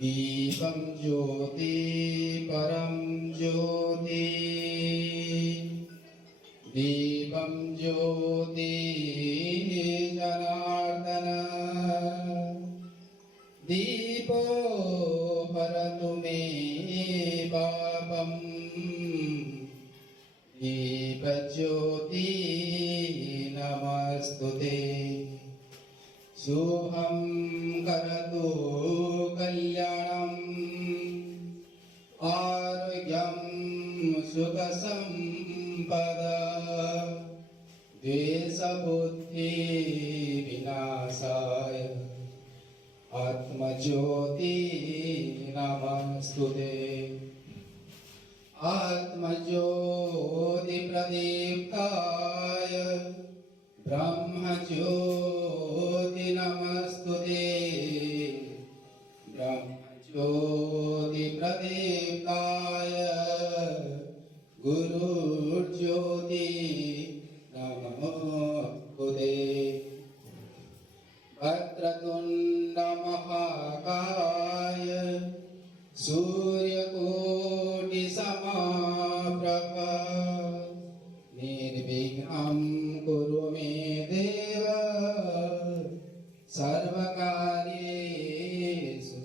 दीपं ज्योति परं ज्योति दीपं ज्योति जनार्दन दीपो हरतु मे पापम् दीपज्योति नमस्तुते शुभं करतु कल्याणम् आरोग्यं सुखसम्पदा द्वेषबुद्धि विनाशाय आत्मज्योति नमस्तुते आत्मज्योति प्रदीप्ताय ब्रह्मज्योति नमस्तुते ब्रह्मज्योति प्रदीप्ताय गुरुज्योति नमोस्तुते वक्रतुण्ड महाकाय सूर्यकोटि समप्रभ निर्विघ्नं कुरु मे देव सर्वकार्येषु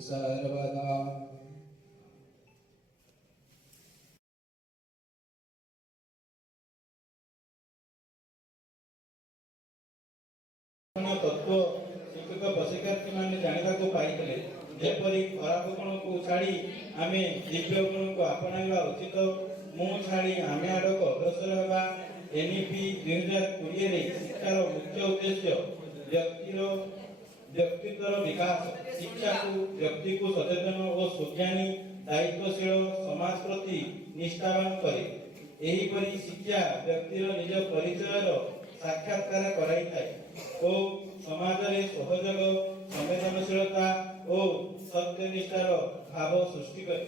सर्वदा। तत्व शिक्षक प्रशिक्षार्थी मैंने जाना पाई जेपरी खराब गुण को छाड़ी आम दिव्य गुण को अपनाइबा उचित मु छाड़ी आम आड़क अग्रसर होगा। एनईपी 2020 रे शिक्षार मुख्य उद्देश्य व्यक्तित्वर विकास शिक्षा को व्यक्ति को सचेतन और सुज्ञानी दायित्वशील समाज प्रति निष्ठावान करे। एहीपरि शिक्षा व्यक्तिर निज परिचयर साक्षात्कार कराई थाए और समाज रे सहयोग संवेदनशीलता और सत्यनिष्ठार भाव सृष्टि करे।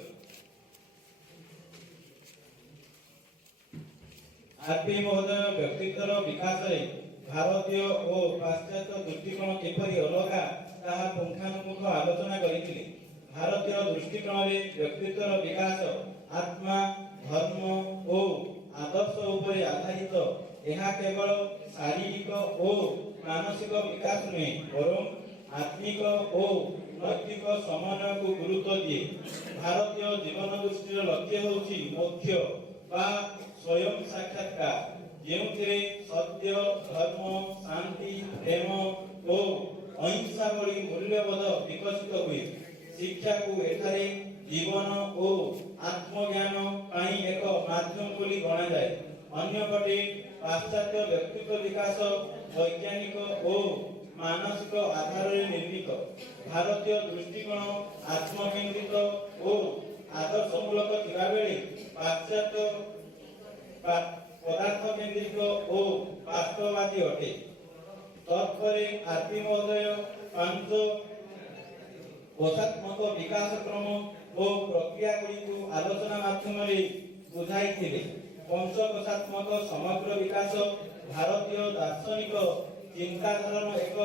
आरपी महोदय व्यक्तित्वर विकास रे भारतीय और पाश्चात्य दृष्टिकोण किपरि अलगा ताहा पुंखानुपुंख आलोचना करिथिले। भारतीय दृष्टिकोण रे व्यक्तित्वर विकास आत्मा धर्म और आदर्श उपरे आधारित। यह केवल शारीरिक और मानसिक विकास नुहे बरं आत्मिक और नैतिक समन्वय को गुरुत्व दिए। भारतीय जीवन दृष्टि लक्ष्य होछि मोक्ष बा स्वयं साक्षात्कार जेउथिरे सत्य धर्म शांति प्रेम और अहिंसा भली मूल्यबोध विकसित हुए। शिक्षा को एठारे जीवन और आत्मज्ञान पाई एक माध्यम बोली गणा जाए। अन्यपटे पाश्चात्य व्यक्तित्व विकास वैज्ञानिक और मानसिक आधार निर्मित। भारतीय दृष्टिकोण आत्मकेन्द्रित और आदर्शमूलक थिबा बेले पाश्चात्य पदार्थ केन्द्रित और वास्तववादी अटे। तत्परे आरपी महोदय 5 कोशात्मक विकास क्रम और प्रक्रिया गुड़ी आलोचना माध्यम बुझाई। पंचकोशात्मक समग्र विकास भारतीय दार्शनिक चिंताधारार एक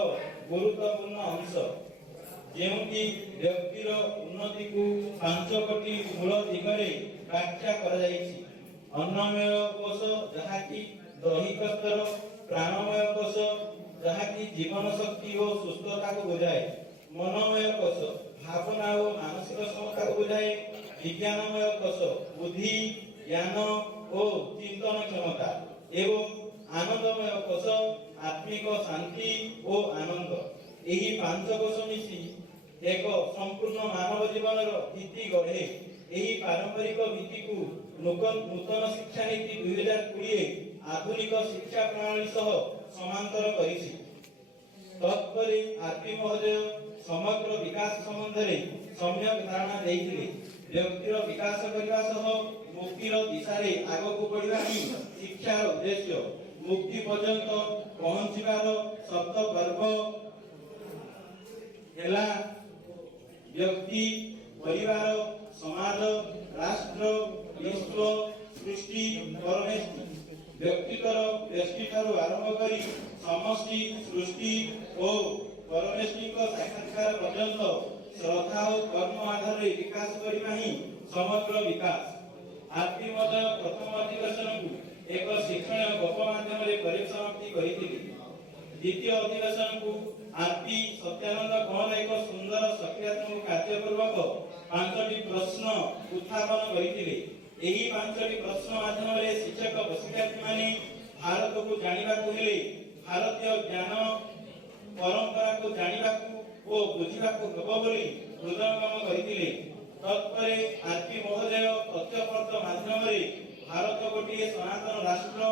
गुरुत्वपूर्ण अंश जेउंटी व्यक्तिर उन्नति को 5 मूल दिगरे व्याख्या करा जायछि। अन्नमय कोश जहाँकि दैहिक स्तर, प्राणमय कोश जहाँकि जीवन शक्ति और सुस्थता को बुझाए, मनोमय कोश भावना और मानसिक क्षमता को बुझाए, विज्ञानमय कोश बुद्धि ज्ञान और चिंतन क्षमता एवं आनंदमय कोश आत्मिक शांति और आनंद। यही 5 कोश मिसी एक संपूर्ण मानव जीवन भित्ति गढ़े। यही पारंपरिक भित्ति को नूतन शिक्षा नीति 2020 आधुनिक शिक्षा प्रणाली सह समांतर करिछि। तत्परे आरपी महोदय समग्र विकास संबंध में सम्यक धारणा देइथिले। व्यक्तिर विकास करबा सह मुक्तिर दिशारे आगको बढ़िबा ही शिक्षार उद्देश्य। मुक्ति पर्यंत पहुंचीबार सप्त गर्भ हेला व्यक्ति परिवार समाज राष्ट्र विश्व सृष्टि परमेष्टि। व्यक्तित्वर व्यष्टि ठारू आरंभ करी समष्टि सृष्टि और परमेष्टि साक्षात्कार पर्यंत ଶ୍ରଦ୍ଧା ଓ କର୍ମ ଆଧାରରେ ବିକାଶ କରିବା ହିଁ ସମଗ୍ର ବିକାଶ। ଆର୍ପି ମଧ୍ୟ ପ୍ରଥମ ଅଧିବେଶନକୁ ଏକ ଶିକ୍ଷଣୀୟ ଗପ ମାଧ୍ୟମରେ ପରିସମାପ୍ତି କରିଥିଲେ। ଦ୍ୱିତୀୟ ଅଧିବେଶନକୁ ଆର୍ପି ସତ୍ୟାନନ୍ଦ କହଁର ଏକ ସୁନ୍ଦର ସକ୍ରିୟାତ୍ମକ କାର୍ଯ୍ୟପୂର୍ବକ 5ଟି ପ୍ରଶ୍ନ ଉତ୍ଥାପନ କରିଥିଲେ। ଏହି 5ଟି ପ୍ରଶ୍ନ ମାଧ୍ୟମରେ ଶିକ୍ଷକ ଶିକ୍ଷାର୍ଥୀମାନେ ଭାରତକୁ ଜାଣିବାକୁ ହେଲେ ଭାରତୀୟ ଜ୍ଞାନ ପରମ୍ପରାକୁ ଜାଣିବାକୁ ଓ ବୁଝିବାକୁ ହେବ ବୋଲି ହୃଦୟଙ୍ଗମ କରିଥିଲେ। ତତ୍ପରେ ଆର୍ପି ମହୋଦୟ ତଥ୍ୟପତ୍ର ମାଧ୍ୟମରେ ଭାରତ ଗୋଟିଏ ସନାତନ ରାଷ୍ଟ୍ର,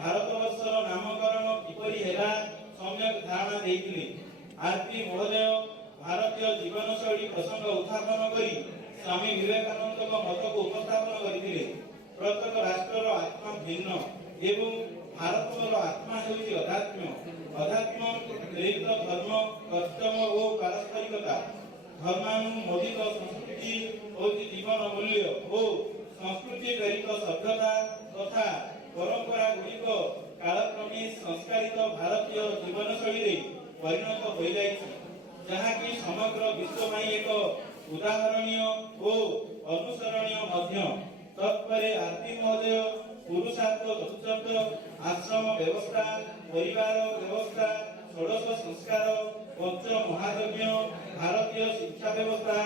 ଭାରତବର୍ଷର ନାମକରଣ କିପରି ହେଲା ସମ୍ୟକ ଧାରଣା ଦେଇଥିଲେ। ଆର୍ପି ମହୋଦୟ ଭାରତୀୟ ଜୀବନଶୈଳୀ ପ୍ରସଙ୍ଗ ଉତ୍ଥାପନ କରି ସ୍ୱାମୀ ବିବେକାନନ୍ଦଙ୍କ ମତକୁ ଉପସ୍ଥାପନ କରିଥିଲେ। ପ୍ରତ୍ୟେକ ରାଷ୍ଟ୍ରର ଆତ୍ମା ଭିନ୍ନ ଏବଂ ଭାରତର ଆତ୍ମା ହେଉଛି ଅଧ୍ୟାତ୍ମ। ଅଧ୍ୟାତ୍ମ ପ୍ରେରିତ ଧର୍ମ, କର୍ତ୍ତବ୍ୟ ଓ ପାରସ୍ପରିକତା। ଧର୍ମାନୁମୋଦିତ ସଂସ୍କୃତି ହେଉଛି ଜୀବନ ମୂଲ୍ୟ ଓ ସଂସ୍କୃତି ପ୍ରେରିତ ସଭ୍ୟତା ତଥା ପରମ୍ପରା ଗୁଡ଼ିକ କାଳକ୍ରମେ ସଂସ୍କାରିତ ଭାରତୀୟ ଜୀବନଶୈଳୀରେ ପରିଣତ ହୋଇଯାଇଛି, ଯାହାକି ସମଗ୍ର ବିଶ୍ୱ ପାଇଁ ଏକ ଉଦାହରଣୀୟ ଓ ଅନୁସରଣୀୟ ମଧ୍ୟ। ତତ୍ପରେ ଆର୍ପି ମହୋଦୟ ପୁରୁଷାର୍ଥ ଚତୁର୍ଥ, ଆଶ୍ରମ ବ୍ୟବସ୍ଥା, ପରିବାର ବ୍ୟବସ୍ଥା, ଷୋଡ଼ଶ ସଂସ୍କାର, ପଞ୍ଚ ମହାଯଜ୍ଞ, ଭାରତୀୟ ଶିକ୍ଷା ବ୍ୟବସ୍ଥା,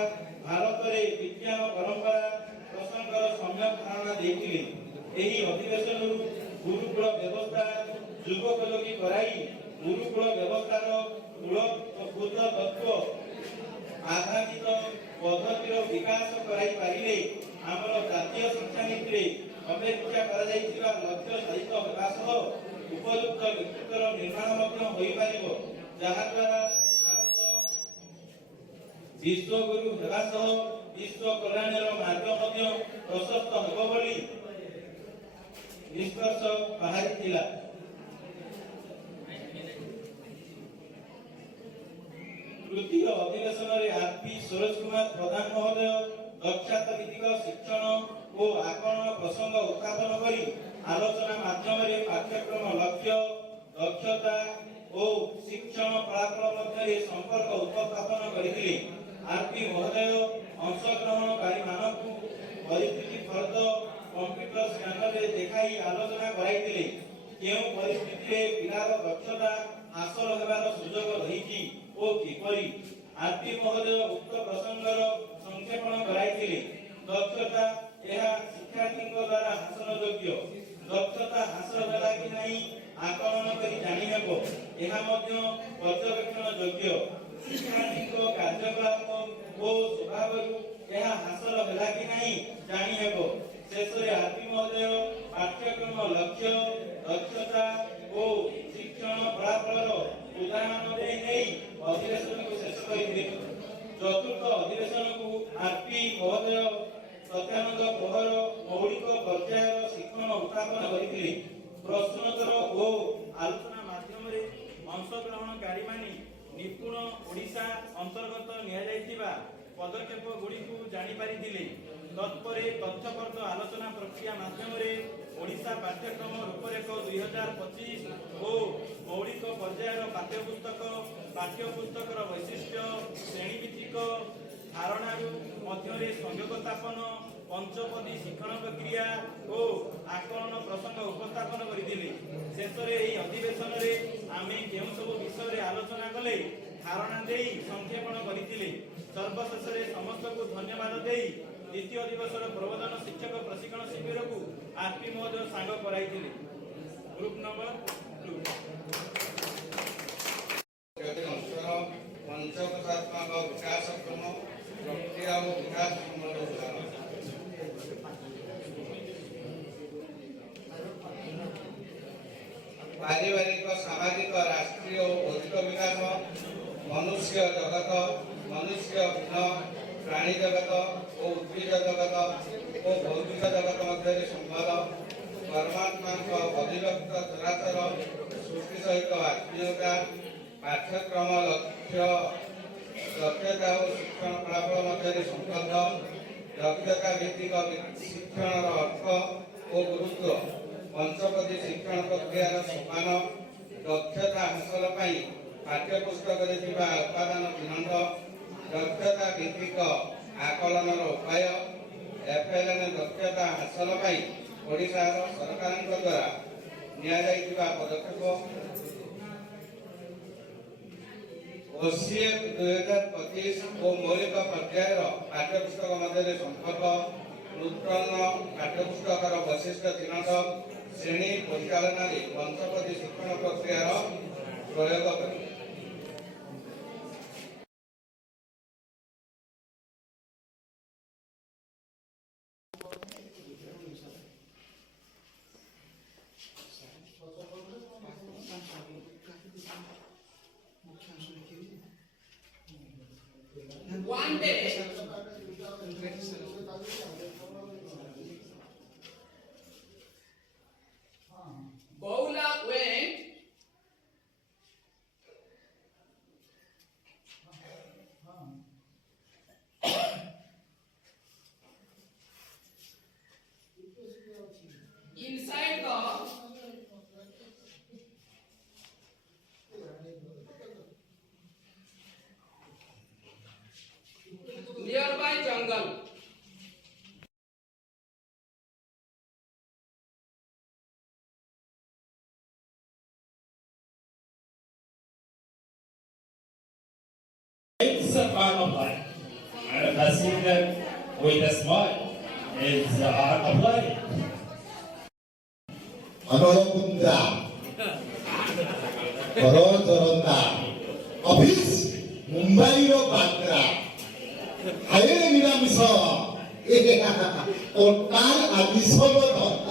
ଭାରତରେ ବିଜ୍ଞାନ ପରମ୍ପରା ପ୍ରସଙ୍ଗର ସମ୍ୟକ ଧାରଣା ଦେଇଥିଲେ। ଏହି ଅଧିବେଶନରୁ ଗୁରୁକୁଳ ବ୍ୟବସ୍ଥା ଯୁଗୋପଯୋଗୀ କରାଇ ଗୁରୁକୁଳ ବ୍ୟବସ୍ଥାର ମୂଳଭୂତ ତତ୍ତ୍ୱ ଆଧାରିତ ପଦ୍ଧତିର ବିକାଶ କରାଇ ପାରିଲେ ଆମର ଜାତୀୟ ଶିକ୍ଷାନୀତିରେ ଅପେକ୍ଷା କରାଯାଇଥିବା ଲକ୍ଷ୍ୟ ସାଧିତ ହେବା ସହ ଉପଯୁକ୍ତ ବ୍ୟକ୍ତିତ୍ୱର ନିର୍ମାଣ ମଧ୍ୟ ହୋଇପାରିବ, ଯାହାଦ୍ୱାରା ଭାରତ ବିଶ୍ୱଗୁରୁ ହେବା ସହ ବିଶ୍ୱ କଲ୍ୟାଣର ମାର୍ଗ ମଧ୍ୟ ପ୍ରଶସ୍ତ ହେବ ବୋଲି ନିଷ୍କର୍ଷ ବାହାରିଥିଲା। ତୃତୀୟ ଅଧିବେଶନରେ ଆର୍ପି ସରୋଜ କୁମାର ପ୍ରଧାନ ମହୋଦୟ ଦକ୍ଷତା ଭିତ୍ତିକ ଶିକ୍ଷଣ ଓ ଆକଳନ ପ୍ରସଙ୍ଗ ଉତ୍ଥାପନ କରି ଆଲୋଚନା ମାଧ୍ୟମରେ ପାଠ୍ୟକ୍ରମ ଲକ୍ଷ୍ୟ, ଦକ୍ଷତା ଓ ଶିକ୍ଷଣ ଫଳାଫଳ ମଧ୍ୟରେ ସମ୍ପର୍କ ଉପସ୍ଥାପନ କରିଥିଲେ। ଆର୍ପି ମହୋଦୟ ଅଂଶଗ୍ରହଣକାରୀମାନଙ୍କୁ ପରିସ୍ଥିତି ଫର୍ଦ୍ଦ କମ୍ପ୍ୟୁଟର ସ୍କ୍ୟାନରରେ ଦେଖାଇ ଆଲୋଚନା କରାଇଥିଲେ। କେଉଁ ପରିସ୍ଥିତିରେ ପିଲାର ଦକ୍ଷତା ହାସଲ ହେବାର ସୁଯୋଗ ରହିଛି ଓ କିପରି। ଆର୍ପି ମହୋଦୟ ଉକ୍ତ ପ୍ରସଙ୍ଗର ସଂକ୍ଷେପଣ କରାଇଥିଲେ। ଦକ୍ଷତା ଏହା ଶିକ୍ଷାର୍ଥୀଙ୍କ ଦ୍ୱାରା ହାସଲ ଯୋଗ୍ୟ। ଦକ୍ଷତା ହାସଲ ହେଲା କି ନାହିଁ ଆକଳନ କରି ଜାଣିହେବ, ଏହା ମଧ୍ୟ ପର୍ଯ୍ୟବେକ୍ଷଣ ଯୋଗ୍ୟ। ଶିକ୍ଷାର୍ଥୀଙ୍କ କାର୍ଯ୍ୟକଳାପ ଓ ସ୍ୱଭାବରୁ ଏହା ହାସଲ ହେଲା କି ନାହିଁ ଜାଣିହେବ। ଶେଷରେ ଆର୍ପି ମହୋଦୟ ପାଠ୍ୟକ୍ରମ ଲକ୍ଷ୍ୟ, ଦକ୍ଷତା ଓ ଶିକ୍ଷଣ ଫଳାଫଳର ଉଦାହରଣ ନେଇ ଅଧିବେଶନକୁ ଶେଷ କରିଥିଲେ। ଚତୁର୍ଥ ଅଧିବେଶନକୁ ଆର୍ପି ମହୋଦୟ ସତ୍ୟାନନ୍ଦ କହଁର ମୌଳିକ ପର୍ଯ୍ୟାୟର ଶିକ୍ଷଣ ଉତ୍ଥାପନ କରିଥିଲେ। ପ୍ରଶ୍ନୋତ୍ତର ଓ ଆଲୋଚନା ମାଧ୍ୟମରେ ଅଂଶଗ୍ରହଣକାରୀମାନେ ନିପୁଣ ଓଡ଼ିଶା ଅନ୍ତର୍ଗତ ନିଆଯାଇଥିବା ପଦକ୍ଷେପ ଗୁଡ଼ିକୁ ଜାଣିପାରିଥିଲେ। ତତ୍ପରେ ତଥ୍ୟପତ୍ର ଆଲୋଚନା ପ୍ରକ୍ରିୟା ମାଧ୍ୟମରେ ଓଡ଼ିଶା ପାଠ୍ୟକ୍ରମ ରୂପରେଖ 2025 ଓ ମୌଳିକ ପର୍ଯ୍ୟାୟର ପାଠ୍ୟପୁସ୍ତକର ବୈଶିଷ୍ଟ୍ୟ, ଶ୍ରେଣୀଭିତ୍ତିକ ଧାରଣାରୁ ମଧ୍ୟରେ ସଂଯୋଗ ସ୍ଥାପନ, ପଞ୍ଚପଦୀ ଶିକ୍ଷଣ ପ୍ରକ୍ରିୟା ଓ ଆକଳନ ପ୍ରସଙ୍ଗ ଉପସ୍ଥାପନ କରିଥିଲେ। ଶେଷରେ ଏହି ଅଧିବେଶନରେ ଆମେ କେଉଁ ସବୁ ବିଷୟରେ ଆଲୋଚନା କଲେ ଧାରଣା ଦେଇ ସଂକ୍ଷେପଣ କରିଥିଲେ। ସର୍ବଶେଷରେ ସମସ୍ତଙ୍କୁ ଧନ୍ୟବାଦ ଦେଇ ଦ୍ୱିତୀୟ ଦିବସର ପ୍ରବୋଧନ ଶିକ୍ଷକ ପ୍ରଶିକ୍ଷଣ ଶିବିରକୁ ଆର୍ପି ମହୋଦୟ ସାଙ୍ଗ କରାଇଥିଲେ। ଗ୍ରୁପ ନମ୍ବର 2 ପଞ୍ଚକୋଶାତ୍ମକ ବିକାଶକ୍ରମ ପ୍ରକ୍ରିୟା ଓ ବିକାଶ ଉଦାହରଣ। ପାରିବାରିକ, ସାମାଜିକ, ରାଷ୍ଟ୍ରୀୟ ଓ ବୌଦ୍ଧିକ ବିକାଶ, ମନୁଷ୍ୟ ଜଗତ, ମନୁଷ୍ୟ ଭିନ୍ନ, ପ୍ରାଣୀ ଜଗତ ଓ ଉଦ୍ଭିଦ ଜଗତ ଓ ଭୌତିକ ଜଗତ ମଧ୍ୟରେ ସମ୍ବାଦ, ପରମାତ୍ମାଙ୍କ ଅଭିବ୍ୟକ୍ତ ଚରାଚର ସୃଷ୍ଟି ସହିତ ଆତ୍ମୀୟତା, ପାଠ୍ୟକ୍ରମ ଲକ୍ଷ୍ୟ, ଦକ୍ଷତା ଓ ଶିକ୍ଷଣ ଫଳାଫଳ ମଧ୍ୟରେ ସମ୍ବନ୍ଧ, ଦକ୍ଷତା ଭିତ୍ତିକ ଶିକ୍ଷଣର ଅର୍ଥ ଓ ଗୁରୁତ୍ୱ, ପଞ୍ଚପଦୀ ଶିକ୍ଷଣ ପ୍ରକ୍ରିୟାର ସୋପାନ, ଦକ୍ଷତା ହାସଲ ପାଇଁ ପାଠ୍ୟପୁସ୍ତକରେ ଥିବା ଉପାଦାନ ଚିହ୍ନଟ, ଦକ୍ଷତା ଭିତ୍ତିକ ଆକଳନର ଉପାୟ FLN ଦକ୍ଷତା ହାସଲ ପାଇଁ ଓଡ଼ିଶାର ସରକାରଙ୍କ ଦ୍ୱାରା ନିଆଯାଇଥିବା ପଦକ୍ଷେପ OCF 2025 ଓ ମୌଳିକ ପର୍ଯ୍ୟାୟର ପାଠ୍ୟପୁସ୍ତକ ମଧ୍ୟରେ ସମ୍ପର୍କ ନୂତନ ପାଠ୍ୟପୁସ୍ତକର ବୈଶିଷ୍ଟ୍ୟ ଚିହ୍ନଟ ଶ୍ରେଣୀ ପରିଚାଳନାରେ ପଞ୍ଚପଦୀ ଶିକ୍ଷଣ ପ୍ରକ୍ରିୟାର ପ୍ରୟୋଗ କରିବ। One day, Bola went inside the nearby jungle. It's a part of life. Manifesting them with a smile is the art of life. 아노라군다 걸어저런다 어피스 문바이로 받더라 하여름이라면서 꽃갈 아비서로 뒀다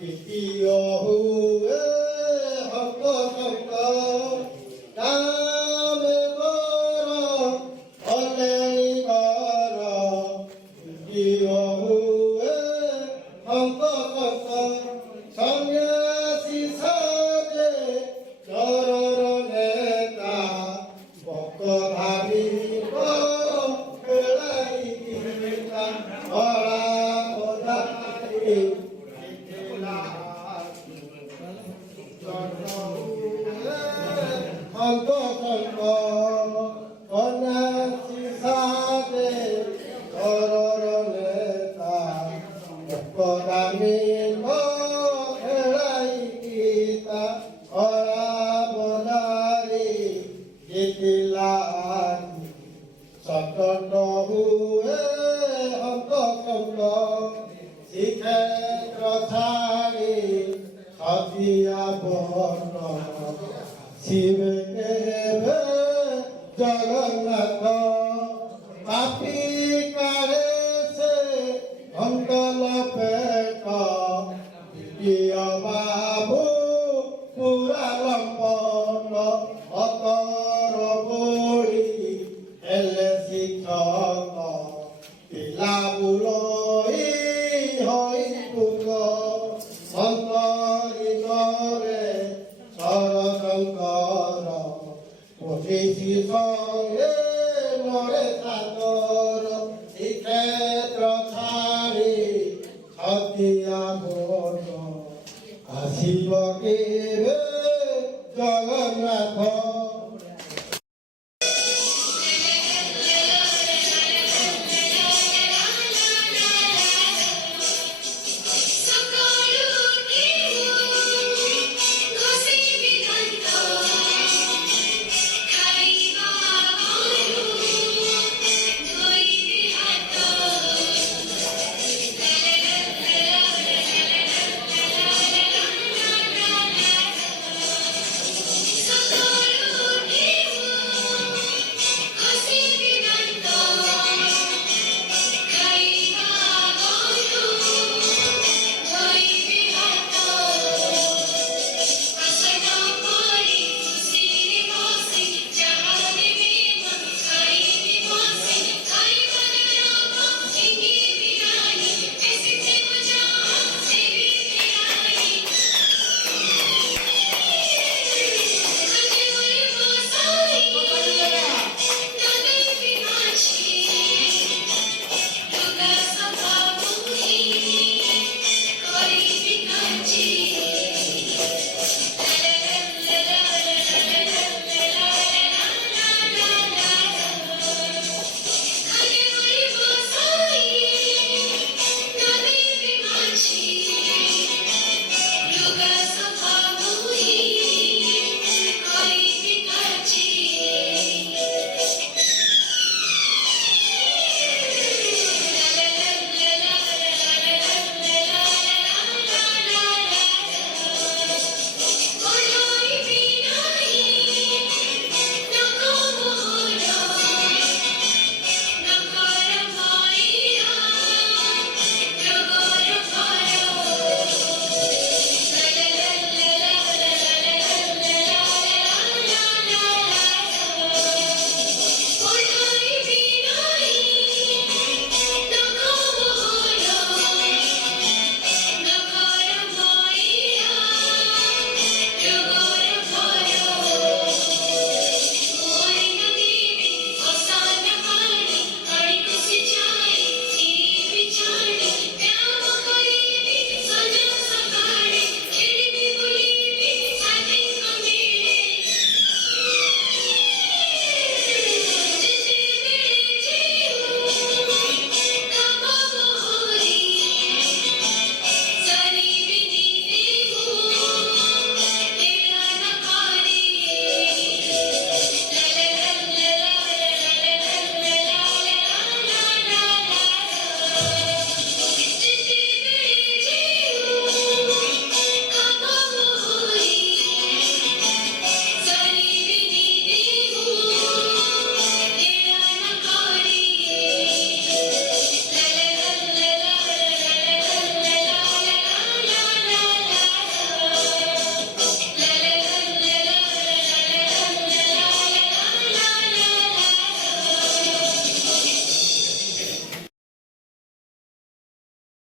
기티여후에 헛것헛것 남의 걸어 얼레이 걸어 기티여후에 헛것헛것 성야시 사제 열어내다 먹고 다니고 흘라이 기니까 어라보다리 한국한국 원나치사대 걸어내다 먹고 다니고 흘라이기다 어라보다리 기필라니 섰던 후에 한국한국 지켜들어차리 가비야 번호 শিবের জগন্নাথ পাপি কারে সে অন্তল পেট প্রিয় বাবু পুরা লম্পন অতর বড়ি এলে শিক্ষক পিলা বুলই হই পুগ অন্তরিতরে সরশঙ্কর পঁচিশি সঙ্গে নরে সাগর শ্রীক্ষেত্র ছাড়ি ছতিয়া গোট আসিব কেবে জগন্নাথ